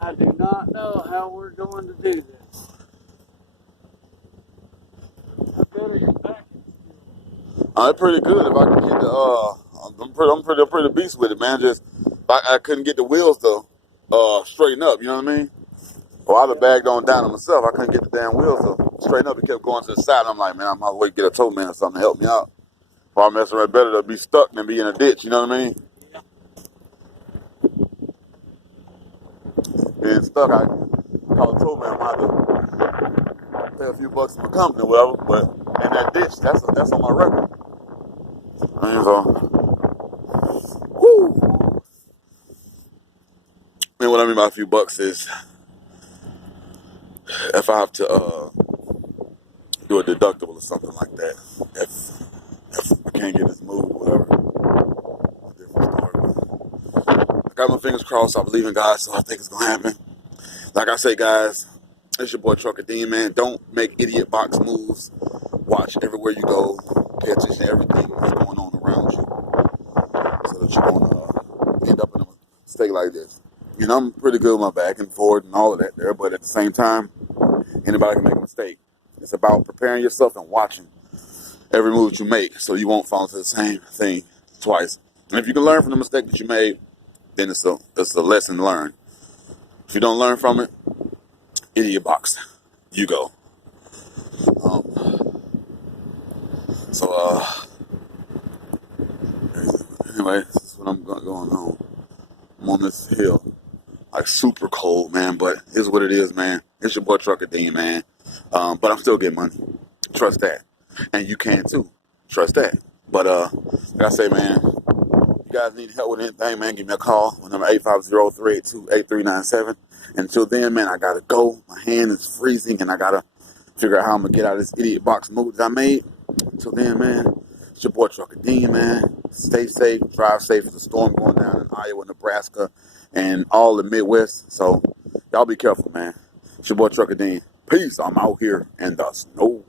I do not know how we're going to do this. I bet your back is I'm pretty good if I can get the I'm pretty beast with it, man. Just I couldn't get the wheels to straighten up, you know what I mean? Or I'd have bagged on down on myself. I couldn't get the damn wheels to straighten up. It kept going to the side. I'm like, man, I might as well get a tow man or something to help me out. Or I'm messing right better to be stuck than be in a ditch, you know what I mean? Being stuck, I call a tow man, I have to pay a few bucks to my company or whatever. But in that ditch, that's on my record. And so, whoo. And what I mean by a few bucks is if I have to do a deductible or something like that, if I can't get this moved or whatever, a different story. I got my fingers crossed. I believe in God, so I think it's gonna happen. Like I say, guys, it's your boy Trucker Dean, man. Don't make idiot box moves. Watch everywhere you go. Pay attention to everything that's going on around you, so that you don't end up in a mistake like this. You know, I'm pretty good with my back and forward and all of that there, but at the same time, anybody can make a mistake. It's about preparing yourself and watching every move you make so you won't fall into the same thing twice. And if you can learn from the mistake that you made, then it's a lesson learned. If you don't learn from it, idiot box, you go. So, anyway, this is what I'm going on. I'm on this hill. Like super cold, man, but it's what it is, man. It's your boy Trucker Dean, man. But I'm still getting money. Trust that. And you can too. Trust that. But like I say, man, you guys need help with anything, man, give me a call. My number 850-382-8397. And until then, man, I gotta go. My hand is freezing and I gotta figure out how I'm gonna get out of this idiot box move that I made. Until then, man, it's your boy Trucker Dean, man. Stay safe, drive safe. There's a storm going down in Iowa, Nebraska, and all the Midwest. So y'all be careful, man. It's your boy Trucker Dean. Peace. I'm out here in the snow.